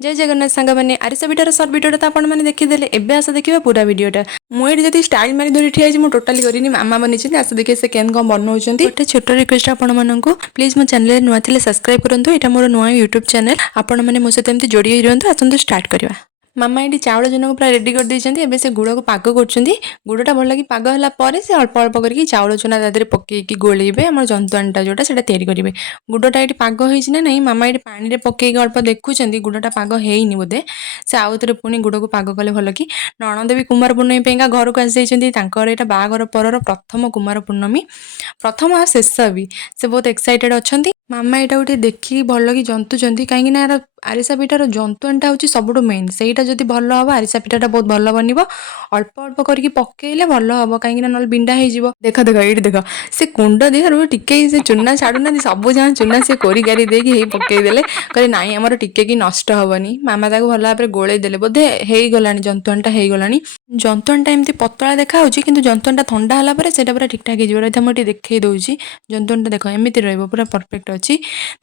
जय जगन्नाथ सांग मैंने आरिसा पिठार सर्ट भिडियोटा तो आपण मैंने देखीदे एबे आस देखा पूरा वीडियोटा मुझे जब स्टाइल मारी धरी ठिया मुझे टोटाली करी मामा बनी आस देखिए से केन कौन बनाऊँ गोटे छोट रिक्वेस्ट आपण को प्लीज मो चैनल नुआ थे सब्सक्राइब करूँ यहाँ मोर नुआ यूट्यूब चैनल आपण मैंने मो सहित एमती जोड़ी रुहतु आसतु स्टार्ट करवा। मामा ये चाउल जन को पूरा रेडी कर देते से गुड़ को पाग कर गुड़टा भल लगे पाग है से अल्प अल्प करके चाउल चूना तादेह पकईकी गोलेबे आम जंतुआणीटा जोटा से तैयारी करेंगे। गुड़टा ये पाग होना ना मामा ये पानी में पकईकी अल्प देखुं गुड़टा पाग होनी बोधे से आउ थे पुणी गुड़ को पाग कले भल कि नणंद भी कुमार पूर्णमी घर को आसी यहाँ बागर पर प्रथम कुमार पूर्णमी प्रथम आ शेष भी से बहुत एक्साइटेड अच्छा। मामा यहाँ गोटे देखिए भल कि जंतुंट कहीं आरिसा पिठार जंतुआणीटा हूँ सबुठ मेन से जब भल हम आरिसा पिठाटा बहुत भल बन अल्प अल्प करके पकईले भल हम कहीं ना बिंडा हो देख देख ये देख से कुंड देहर टिके से चूना छाड़ूना सब जहाँ चूना से कोरिकारी देकी पकईदे कहे नाई आमर टिके कि नष्ट हेनी मामा ताको भल भाव गोले देले बोधे हो गला जंतुआणीटा हो गला जंतुआणीटा एमती पतला देखा कि जंतुआणीटा थंडा है से पूरा ठीक ठाक हो मुझे देखई दूसरी जंतुआणीटा देख एमती पूरा परफेक्ट अच्छी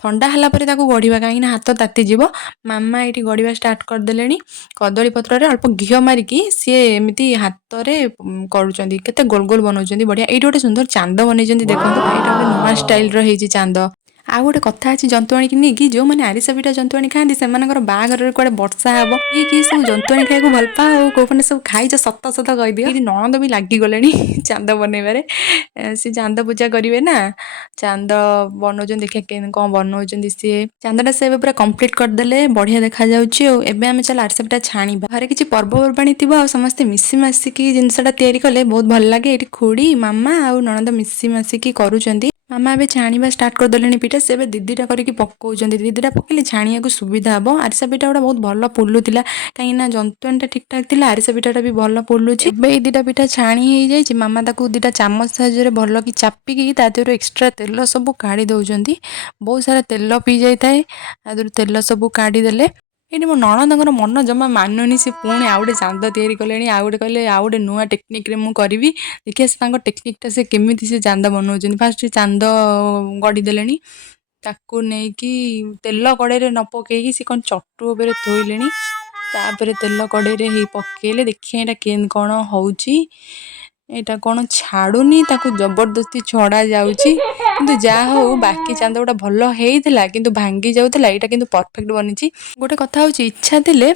थंडा है गढ़ा कहीं हाथ तातीज मामा ये गढ़ा स्टार्ट करदे कदली पत्र अल्प घी मारिकी सी एमती हाथ में कर गोल गोल बनाऊँ बढ़िया ये गोटे सुंदर चांद बन देखो यहाँ गोटे नुआ स्टाइल रही चांद आ गोटे कथा अच्छी जंतुआणी की नहीं कि जो मैंने आरिसा पिठा जंतुआणी खाती से बाहागर कड़े वर्षा हे कि सब जंतुआणी खाया भल पा कौन सब खाई सत सत कहीदि नणंद भी लगिगले चांद बनइबारे सी चांद पूजा करेंगे ना चांद बनाऊँ देखिए कौन बनाऊँ सी चांदटा से पूरा कंप्लीट करदे बढ़िया देखा जाऊँगी चल आरिसा पिठा छाणी घरे किसी पर्वपर्वाणी थी समस्ते मिसी मासिकी जिनसटा तैयारी कले बहुत भल लगे ये खुड़ी मामा आ नणंद मिसी मासिकी करूँ मामा ए छाणा स्टार्ट करदे पिठा से दीदीटा करके पकाउं दीदीटा पकड़े छाणिया सुविधा हम आरिसा पिठा गुड़ा बहुत भल फुलूला कहीं जंतुआणीटा ठीक ठाक थी आरिसा पिठाटा भी भल फुलुची ए दीटा पिठा छाणी हो जाए मामा ताकू दीटा चामच साहाଯ୍य भल कि चापिकी तादेहर एक्सट्रा तेल सब काढ़ी दौरान बहुत सारा तेल पी जाए तेल सब काढ़ीदे ये मो नणंदर मन जमा मानुनी से पुणी आउ गए चांद तैयारी कले आउ गए कहले आउ गए नुआ टेक्निक मुझे करी देखिए से टेक्निकटा से केमी से चांद बनाऊँ फास्ट चांद गढ़ीदे ताकू नहीं तेल कड़े न पकईकी सी कौन चटू उपर थोइले तापर तेल कड़े पकईले देखिए यहाँ के कौन होची एटा कौन छाड़ूनी ताकू जबरदस्ती छड़ा जाऊँगी किंतु जहाँ हो बाकी चांद गुड़ा भल होता किंतु भांगी जाऊला यहाँ किंतु परफेक्ट बनी गोटे कथा हूँ इच्छा थिले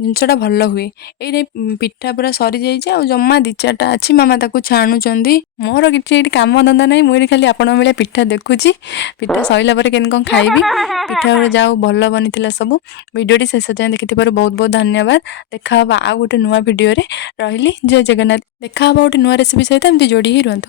जिनसटा भल हुए ये पिठा पूरा सरी जाइए जमा दी चार्टा अच्छी मामा ताकू छाणुंट मोर कि कम धंदा ना मुझे खाली आपण भाई पिठा देखुची पिठा सरला केन कौन खाइबी पिठा गुड़ा जाओ भल बनी सब वीडियोटी शेष जाए देखि बहुत बहुत धन्यवाद देखा आ गोटे नुआ वीडियो रही जय जगन्नाथ देखा गोटे नुआ रेसिपी सहित एमती जोड़ी ही रुहतु।